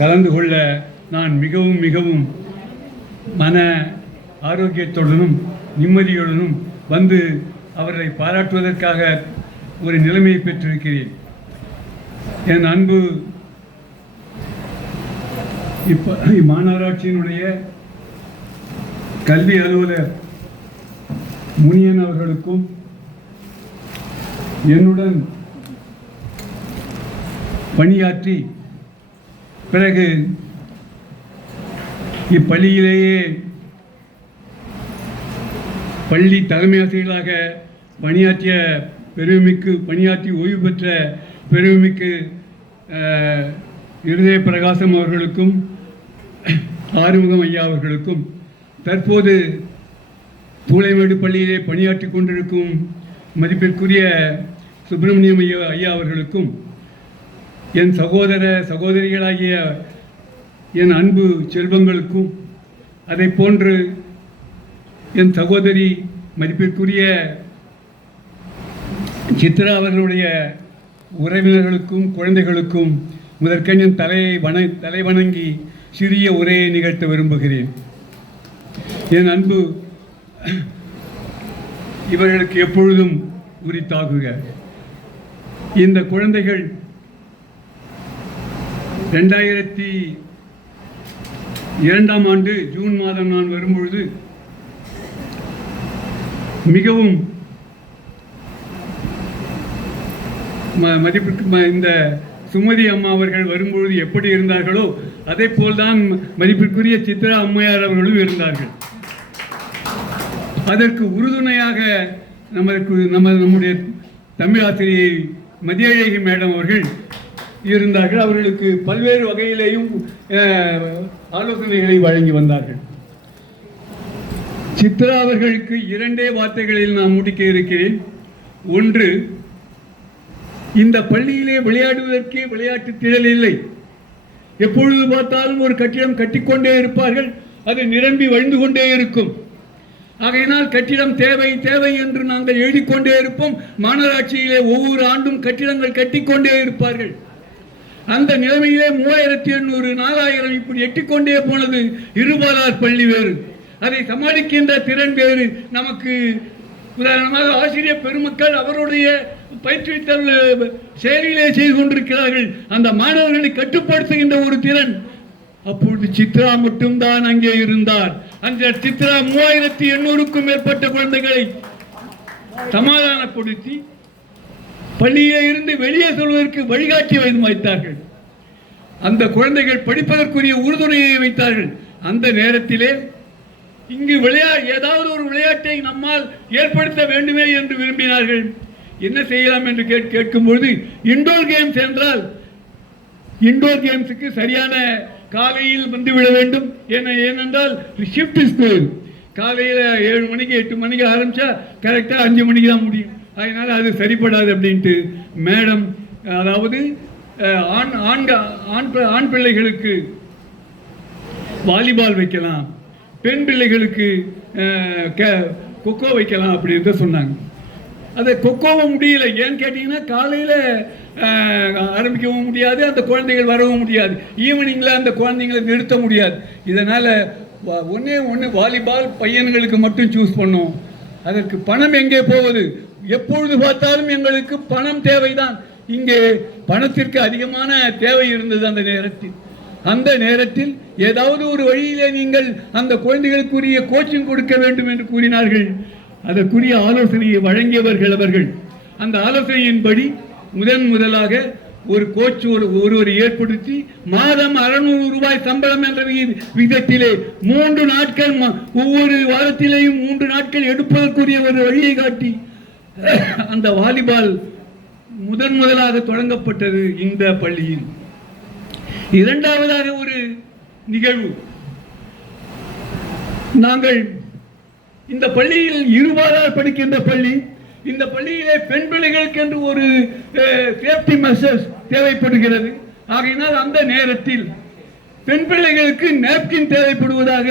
கலந்து கொள்ள நான் மிகவும் மிகவும் மன ஆரோக்கியத்துடனும் நிம்மதியுடனும் வந்து அவர்களை பாராட்டுவதற்காக ஒரு நிலைமையை பெற்றிருக்கிறேன். என் அன்பு இம்மாநகராட்சியினுடைய கல்வி அலுவலர் முனியன் அவர்களுக்கும் என்னுடன் பணியாற்றி பிறகு இப்பள்ளியிலேயே பள்ளி தலைமை ஆசிரியர்களாக பணியாற்றி ஓய்வு பெற்ற பெருமைமிக்கு இருதய பிரகாசம் அவர்களுக்கும் ஆறுமுகம் ஐயா அவர்களுக்கும் தற்போது தூளைமேடு பள்ளியிலே பணியாற்றி கொண்டிருக்கும் மதிப்பிற்குரிய சுப்பிரமணியம் ஐயா அவர்களுக்கும் என் சகோதர சகோதரிகளாகிய என் அன்பு செல்வங்களுக்கும் அதை போன்று என் சகோதரி மதிப்பிற்குரிய சித்ரா அவர்களுடைய உறவினர்களுக்கும் குழந்தைகளுக்கும் முதற்கண் என் தலை வணங்கி சிறிய உரையை நிகழ்த்த விரும்புகிறேன். என் அன்பு இவர்களுக்கு எப்பொழுதும் உரித்தாகுக. இந்த குழந்தைகள் 2002ஆம் ஆண்டு ஜூன் மாதம் நான் வரும்பொழுது மிகவும் மதிப்பிற்கு இந்த சுமதி அம்மா அவர்கள் வரும்பொழுது எப்படி இருந்தார்களோ அதே போல்தான் மதிப்பிற்குரிய சித்ரா அம்மையார் அவர்களும் இருந்தார்கள். அதற்கு உறுதுணையாக நம்முடைய தமிழாசிரியை மதியழகி மேடம் அவர்கள் இருந்தார்கள். அவர்களுக்கு பல்வேறு வகையிலேயும் ஆலோசனைகளை வழங்கி வந்தார்கள். சித்ரா அவர்களுக்கு 2 வார்த்தைகளில் நான் முடிக்க இருக்கிறேன். ஒன்று, இந்த பள்ளியிலே விளையாடுவதற்கே விளையாட்டு திடல் இல்லை. எப்பொழுது பார்த்தாலும் ஒரு கட்டிடம் கட்டிக்கொண்டே இருப்பார்கள், அது நிரம்பி வழிந்து கொண்டே இருக்கும். ஆகையினால் கட்டிடம் தேவை தேவை என்று நாங்கள் எழுதிக்கொண்டே இருப்போம். மாநகராட்சியிலே ஒவ்வொரு ஆண்டும் கட்டிடங்கள் கட்டிக்கொண்டே இருப்பார்கள். அந்த நிலைமையிலே 3800 4000 இப்படி எட்டிக்கொண்டே போனது. இருபாலார் பள்ளி வேறு, அதை சமாளிக்கின்ற திறன் வேறு. நமக்கு உதாரணமாக ஆசிரியர் பெருமக்கள் அவருடைய பயிற்றுவித்தல் செயலிலே செய்து கொண்டிருக்கிறார்கள். அந்த மாணவர்களை கட்டுப்படுத்துகின்ற ஒரு திறன். அப்பொழுது சித்ரா மட்டும்தான் அங்கே இருந்தார். அந்த சித்ரா 3800க்கும் மேற்பட்ட குழந்தைகளை சமாதானப்படுத்தி பள்ளியிலே இருந்து வெளியே சொல்வதற்கு வழிகாட்டி வைத்தார்கள். அந்த குழந்தைகள் படிப்பதற்குரிய உறுதுணையை வைத்தார்கள். அந்த நேரத்திலே இங்கு ஏதாவது ஒரு விளையாட்டை நம்மால் ஏற்படுத்த வேண்டுமே என்று விரும்பினார்கள். என்ன செய்யலாம் என்று கேட்கும்பொழுது இண்டோர் கேம்ஸ் என்றால் இண்டோர் கேம்ஸுக்கு சரியான காலையில் வந்துவிட வேண்டும். ஏனென்றால் ஷிஃப்ட் ஸ்கூல் காலையில் 7 மணிக்கு 8 மணிக்கு ஆரம்பித்தா கரெக்டாக 5 மணிக்கு தான் முடியும். அதனால் அது சரிப்படாது அப்படின்ட்டு மேடம், அதாவது ஆண் பிள்ளைகளுக்கு வாலிபால் வைக்கலாம், பெண் பிள்ளைகளுக்கு கொக்கோ வைக்கலாம் அப்படின்னு சொன்னாங்க. அதை கொக்கோவும் முடியல. ஏன்னு கேட்டிங்கன்னா காலையில் ஆரம்பிக்கவும் முடியாது, அந்த குழந்தைகள் வரவும் முடியாது, ஈவினிங்கில் அந்த குழந்தைங்களை நிறுத்த முடியாது. இதனால் ஒன்று வாலிபால் பையன்களுக்கு மட்டும் சூஸ் பண்ணோம். அதற்கு பணம் எங்கே போவது? எப்பொழுது பார்த்தாலும் எங்களுக்கு பணம் தேவைதான். இங்கே பணத்திற்கு அதிகமான தேவை இருந்தது. அந்த நேரத்தில் ஏதாவது ஒரு வழியிலே நீங்கள் அந்த குழந்தைகளுக்குரிய கோச்சிங் கொடுக்க வேண்டும் என்று கூறினார்கள். அதற்குரிய ஆலோசனையை வழங்கியவர்கள் அவர்கள். அந்த ஆலோசனையின்படி முதலாக ஒரு கோச் ஒருவர் ஏற்படுத்தி மாதம் 600 ரூபாய் சம்பளம் என்ற விதத்திலே 3 நாட்கள் ஒவ்வொரு வாரத்திலேயும் 3 நாட்கள் எடுப்பதற்குரிய ஒரு வழியை காட்டி அந்த வாலிபால் முதலாக தொடங்கப்பட்டது இந்த பள்ளியில். இரண்டாவதாக ஒரு நிகழ்வு, நாங்கள் இந்த பள்ளியில் இருபாலார் படிக்கின்ற பள்ளி. இந்த பள்ளியிலே பெண் பிள்ளைகளுக்கு என்று ஒரு சேஃப்டி மெஷர்ஸ் தேவைப்படுகிறது. ஆகையினால் அந்த நேரத்தில் பெண் பிள்ளைகளுக்கு நாப்கின் தேவைப்படுவதாக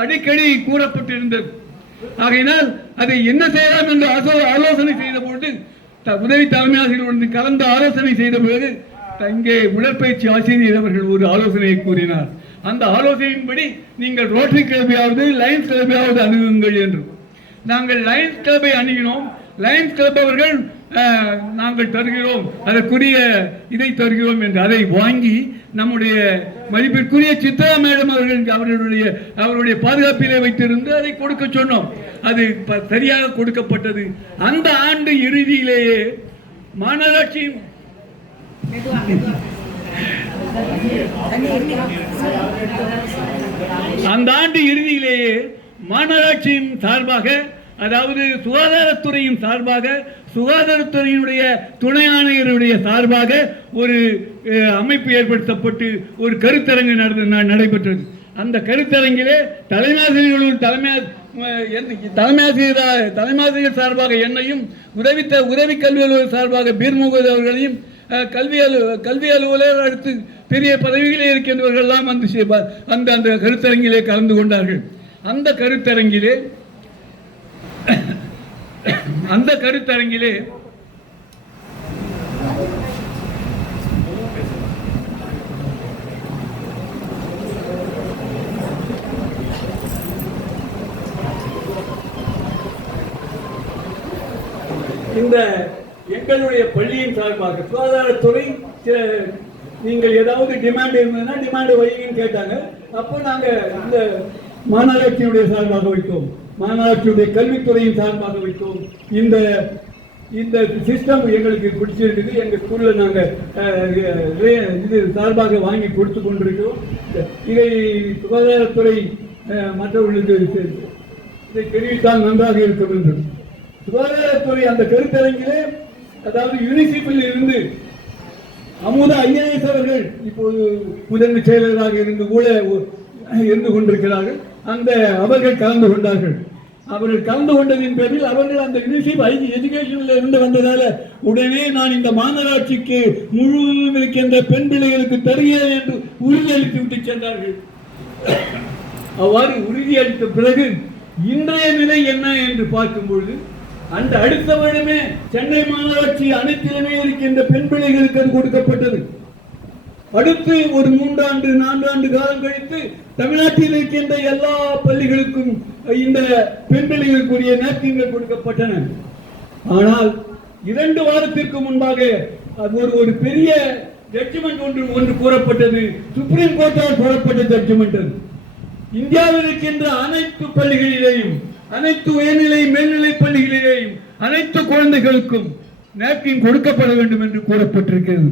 அடிக்கடி கூறப்பட்டிருந்தது. ஆகையினால் அதை என்ன செய்யலாம் என்று ஆலோசனை செய்த பொழுது, உதவி தலைமை ஆசிரியருடன் கலந்து ஆலோசனை செய்த பிறகு இங்கே உடற்பயிற்சி ஆசிரியர் அவர்கள் ஒரு ஆலோசனையை கூறினார். அந்த ஆலோசனையின்படி நீங்கள் ரோட்டரி கிளப்பையாவது லயன்ஸ் கிளப்பையாவது அணுகுங்கள் என்று. நாங்கள் லயன்ஸ் கிளப்பை அணுகினோம். லயன்ஸ் கிளப் அவர்கள் நாங்கள் தருகிறோம், அதற்குரிய இதை தருகிறோம் என்று அதை வாங்கி நம்முடைய மதிப்பிற்குரிய சித்ரா மேடம் அவர்களுடைய பாதுகாப்பிலே வைத்திருந்து அதை கொடுக்க சொன்னோம். அது சரியாக கொடுக்கப்பட்டது. அந்த ஆண்டு இறுதியிலேயே மாநகராட்சி அந்த ஆண்டு இறுதியிலேயே மாநகராட்சியின் சார்பாக, அதாவது சுகாதாரத்துறையின் சார்பாக, சுகாதாரத்துறையினுடைய துணை ஆணையருடைய சார்பாக ஒரு அமைப்பு ஏற்படுத்தப்பட்டு ஒரு கருத்தரங்கு நடைபெற்றது. அந்த கருத்தரங்கிலே தலைமையாசிரியர் சார்பாக என்னையும், உதவி கல்வி அலுவலர் சார்பாக பீர்முகத் அவர்களையும், கல்வி அலுவலர் அடுத்து பெரிய பதவிகளே இருக்கின்றவர்கள் எல்லாம் அந்த கருத்தரங்கிலே கலந்து கொண்டார்கள். அந்த கருத்தரங்கிலே இந்த எங்களுடைய பள்ளியின் சார்பாக சுகாதாரத்துறை நீங்கள் ஏதாவது டிமாண்ட் இருந்ததுன்னா டிமாண்ட் வைங்கன்னு கேட்டாங்க. அப்போ நாங்கள் இந்த மாநகராட்சியினுடைய சார்பாக வைத்தோம், மாநகராட்சியுடைய கல்வித்துறையின் சார்பாக வைத்தோம். இந்த சிஸ்டம் எங்களுக்கு பிடிச்சிருக்குது. எங்கள் ஸ்கூலில் நாங்கள் இது சார்பாக வாங்கி கொடுத்து கொண்டிருக்கிறோம். இதை சுகாதாரத்துறை மற்றவர்களுக்கு இதை தெரிவித்தால் நன்றாக இருக்கும் என்று சுகாதாரத்துறை அந்த கருத்தரங்கிலே, அதாவது யூனிசிப்பில் இருந்து அமுதா ஐஏஎஸ் அவர்கள் இப்போது முதன்மை செயலராக இருந்து கொண்டிருக்கிறார்கள். அவர்கள் கலந்து கொண்டார்கள். அவர்கள் கலந்து கொண்டதின் பேரில் அவர்கள் அந்த யூனிசிப் எஜுகேஷனில் இருந்து வந்ததால உடனே நான் இந்த மாநகராட்சிக்கு முழுவதும் இருக்கின்ற பெண் பிள்ளைகளுக்கு தருகிறேன் என்று உறுதியளித்து விட்டு சென்றார்கள். அவ்வாறு உறுதியளித்த பிறகு இன்றைய நிலை என்ன என்று பார்க்கும்பொழுது, அந்த அடுத்த வருடமே சென்னை மாநகராட்சி அனைத்திலுமே இருக்கின்ற பெண் பிள்ளைகளுக்கு அது கொடுக்கப்பட்டது. அடுத்து ஒரு 3 ஆண்டு 4 ஆண்டு காலம் கழித்து தமிழ்நாட்டில் இருக்கின்ற எல்லா பள்ளிகளுக்கும் இந்த பெண் பிள்ளைகளுக்குரிய நாப்கின்கள் கொடுக்கப்பட்டன. ஆனால் 2 வாரத்திற்கு முன்பாக ஒரு பெரிய ஜட்ஜ்மெண்ட் ஒன்று கூறப்பட்டது. சுப்ரீம் கோர்ட்டால் கூறப்பட்ட ஜட்ஜ்மெண்ட். இந்தியாவில் இருக்கின்ற அனைத்து பள்ளிகளிலேயும், அனைத்து உயர்நிலை மேல்நிலை பள்ளிகளிலேயும் அனைத்து குழந்தைகளுக்கும் நாப்கின் கொடுக்கப்பட வேண்டும் என்று கூறப்பட்டிருக்கிறது.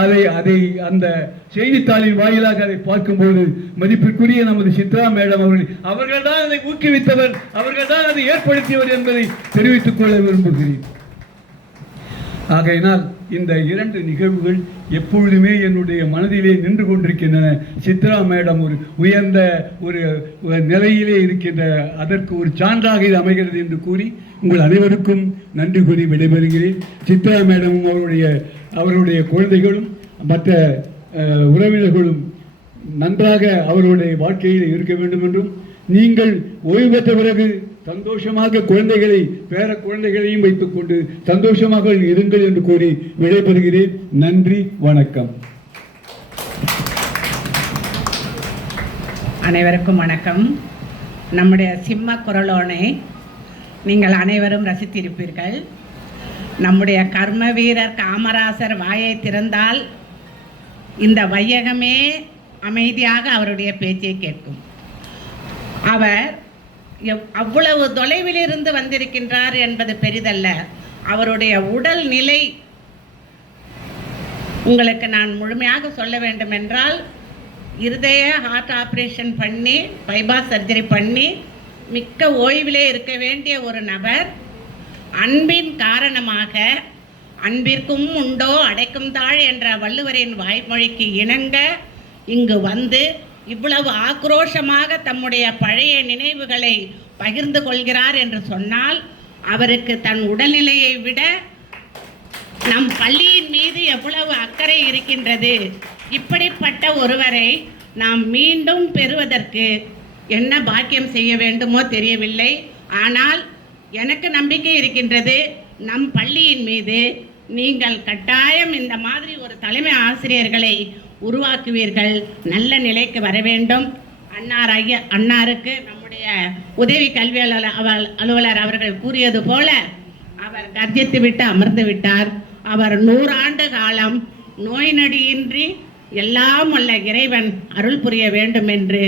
அதை அந்த செய்தித்தாளின் வாயிலாக அதை பார்க்கும்போது மதிப்பிற்குரிய நமது சித்ரா மேடம் அவர்கள் தான் அதை ஊக்குவித்தவர், அவர்கள் தான் அதை ஏற்படுத்தியவர் என்பதை தெரிவித்துக் கொள்ள விரும்புகிறேன். ஆகையினால் இந்த 2 நிகழ்வுகள் எப்பொழுதுமே என்னுடைய மனதிலே நின்று கொண்டிருக்கின்றன. சித்ரா மேடம் ஒரு உயர்ந்த ஒரு நிலையிலே இருக்கின்ற அதற்கு ஒரு சான்றாக இது அமைகிறது என்று கூறி உங்கள் அனைவருக்கும் நன்றி கூறி விடைபெறுகிறேன். சித்ரா மேடமும் அவருடைய குழந்தைகளும் மற்ற உறவினர்களும் நன்றாக அவருடைய வாழ்க்கையில் இருக்க வேண்டும் என்றும், நீங்கள் ஓய்வு பெற்ற பிறகு சந்தோஷமாக பேர குழந்தைகளையும் வைத்துக் கொண்டு சந்தோஷமாக இருங்கள் என்று கூறி விடைபெறுகிறேன். நன்றி, வணக்கம். அனைவருக்கும் வணக்கம். நம்முடைய சிம்ம குரலோனை நீங்கள் அனைவரும் ரசித்திருப்பீர்கள். நம்முடைய கர்ம வீரர் காமராசர் வாயை திறந்தால் இந்த வையகமே அமைதியாக அவருடைய பேச்சை கேட்கும். அவர் அவ்வளவு தொலைவில் இருந்து வந்திருக்கின்றார் என்பது பெரிதல்ல. அவருடைய உடல் நிலை உங்களுக்கு நான் முழுமையாக சொல்ல வேண்டும் என்றால், இருதய ஹார்ட் ஆப்ரேஷன் பண்ணி பைபாஸ் சர்ஜரி பண்ணி மிக்க ஓய்விலே இருக்க வேண்டிய ஒரு நபர் அன்பின் காரணமாக, அன்பிற்கும் உண்டோ அடைக்கும் தாழ் என்ற வள்ளுவரின் வாய்மொழிக்கு இணங்க இங்கு வந்து இவ்வளவு ஆக்ரோஷமாக தம்முடைய பழைய நினைவுகளை பகிர்ந்து கொள்கிறார் என்று சொன்னால், அவருக்கு தன் உடல்நிலையை விட நம் பள்ளியின் மீது எவ்வளவு அக்கறை இருக்கின்றது. இப்படிப்பட்ட ஒருவரை நாம் மீண்டும் பெறுவதற்கு என்ன பாக்கியம் செய்ய வேண்டுமோ தெரியவில்லை. ஆனால் எனக்கு நம்பிக்கை இருக்கின்றது நம் பள்ளியின் மீது, நீங்கள் கட்டாயம் இந்த மாதிரி ஒரு தலைமை ஆசிரியர்களை உருவாக்குவீர்கள். நல்ல நிலைக்கு வர வேண்டும். அன்னாருக்கு நம்முடைய உதவி கல்வி அலுவலர் அவர்கள் கூறியது போல அவர் கர்ஜித்து விட்டு அமர்ந்து விட்டார். அவர் 100 ஆண்டு காலம் நோய் நொடியின்றி எல்லாம் வல்ல இறைவன் அருள் புரிய வேண்டும் என்று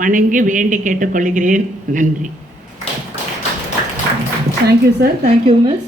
வணங்கி வேண்டி கேட்டுக்கொள்கிறேன். நன்றி. Thank you, sir. Thank you, Miss.